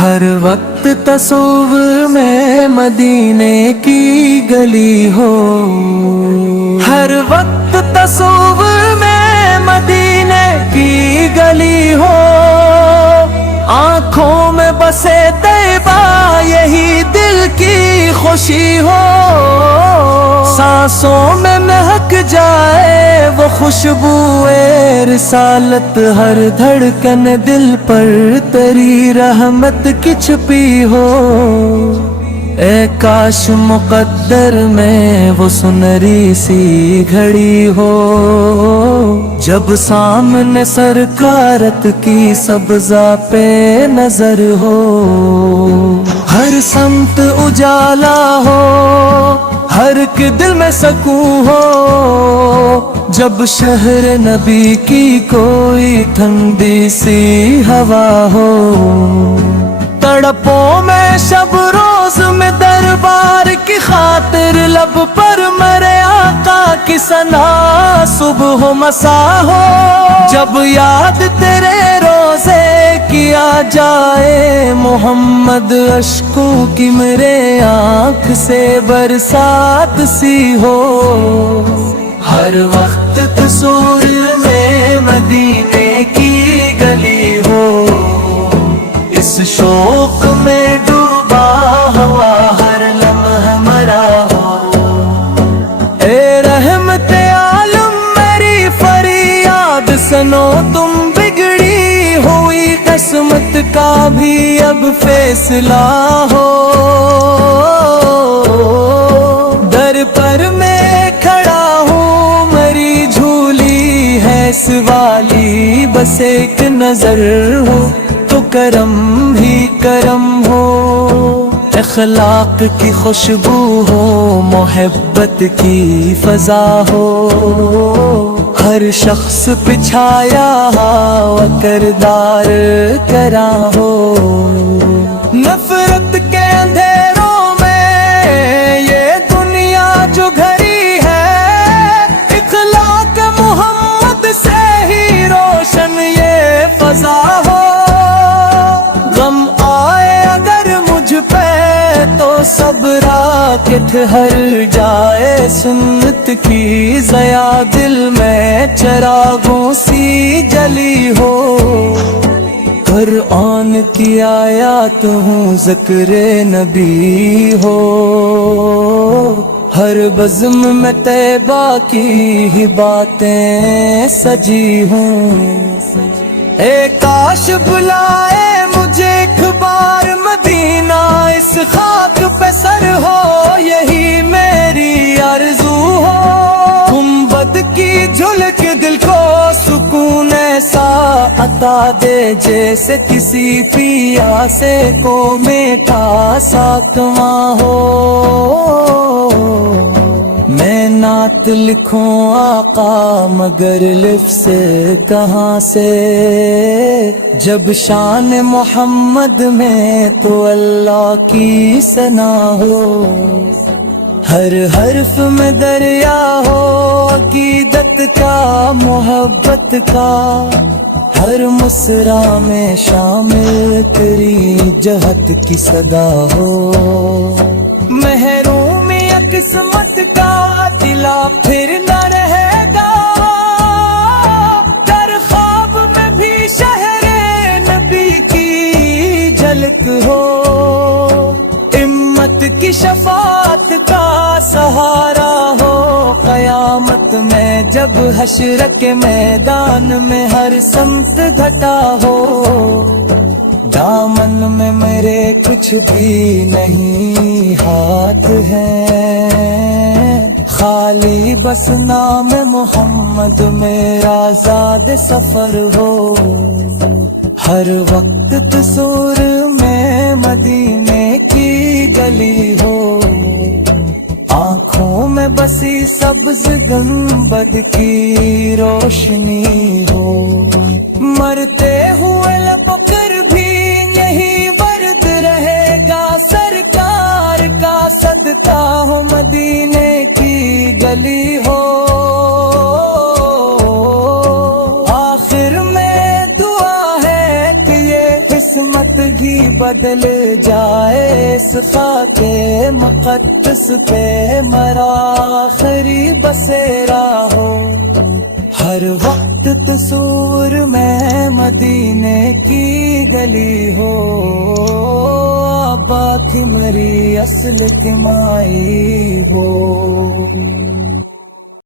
ہر وقت تصور میں مدینے کی گلی ہو، ہر وقت تصور میں مدینے کی گلی ہو، آنکھوں میں بسے طیبہ یہی دل کی خوشی ہو، سانسوں میں مہک جائے وہ خوشبو رسالت، ہر دھڑکن دل پر تیری رحمت کی چھپی ہو، اے کاش مقدر میں وہ سنہری سی گھڑی ہو، جب سامنے سرکارت کی سبزہ پہ نظر ہو، ہر سمت اجالا ہو، ہر ایک دل میں سکون ہو، جب شہر نبی کی کوئی ٹھنڈی سی ہوا ہو، تڑپوں میں شب روز میں دربار کی خاطر، لب پر مرے آقا کی ثنا صبح و مسا ہو، جب یاد تیرے روزے کیا جائے محمد، اشکوں کی میرے آنکھ سے برسات سی ہو، ہر وقت تصور میں مدینے کی گلی ہو، اس شوق میں ڈوبا ہوا ہر لمحہ مرا ہو، اے رحمت عالم میری فریاد سنو، تم بگڑی ہوئی قسمت کا بھی اب فیصلہ ہو، در پر میں کھڑا ہوں میری جھولی ہے سوالی، بس ایک نظر ہو تو کرم بھی کرم ہو، اخلاق کی خوشبو ہو، محبت کی فضا ہو، ہر شخص پچھایا ہوا کردار کرا ہو، نفرت کے اندھیروں میں یہ دنیا جو گھری ہے، اخلاق محمد سے ہی روشن یہ فضا ہو، غم آئے اگر مجھ پہ تو صبر کے ٹھہر جائے، سنت کی ضیا دل میں چراغوں سی جلی ہو، قرآن کی آیات ہوں ذکر نبی ہو، ہر بزم میں طیبہ کی ہی باتیں سجی ہوں، اے کاش بلائے مجھے ایک بار مدینہ، اس خاک پہ سر ہو یہی میری آرزو ہو، گنبد کی جھلک دل کو سکون ایسا عطا دے، جیسے کسی پیاسے کو میٹھا ساتواں ہو، میں نعت لکھوں آقا مگر لفظ سے کہاں سے، جب شان محمد میں تو اللہ کی ثنا ہو، ہر حرف میں دریا ہو عقیدت کا محبت کا، ہر مصرع میں شامل تیری جہت کی صدا ہو، محروم قسمت کا دلا پھر نہ رہے گا، در خواب میں بھی شہر نبی کی جھلک ہو، امت کی شفاعت کا سہارا ہو، قیامت میں جب حشر کے میدان میں ہر سمت گھٹا ہو، دامن میں میرے کچھ بھی نہیں ہاتھ ہے، خالی بس نام محمد میرا زاد سفر ہو، ہر وقت تصور میں مدینے کی گلی ہو، آنکھوں میں بسی سبز گنبد کی روشنی ہو، مرتے ہوئے لب پر بھی یہی ورد رہے گا، سرکار کا صدقہ ہو مدینے کی گلی ہو، آخر میں دعا ہے کہ یہ قسمت گی بدل جائے اس خاک مقدس پہ مرا آخری بسیرا ہو. ہر وقت تصور میں مدینے کی گلی ہو, آبا کی مری اصل کی مائی ہو.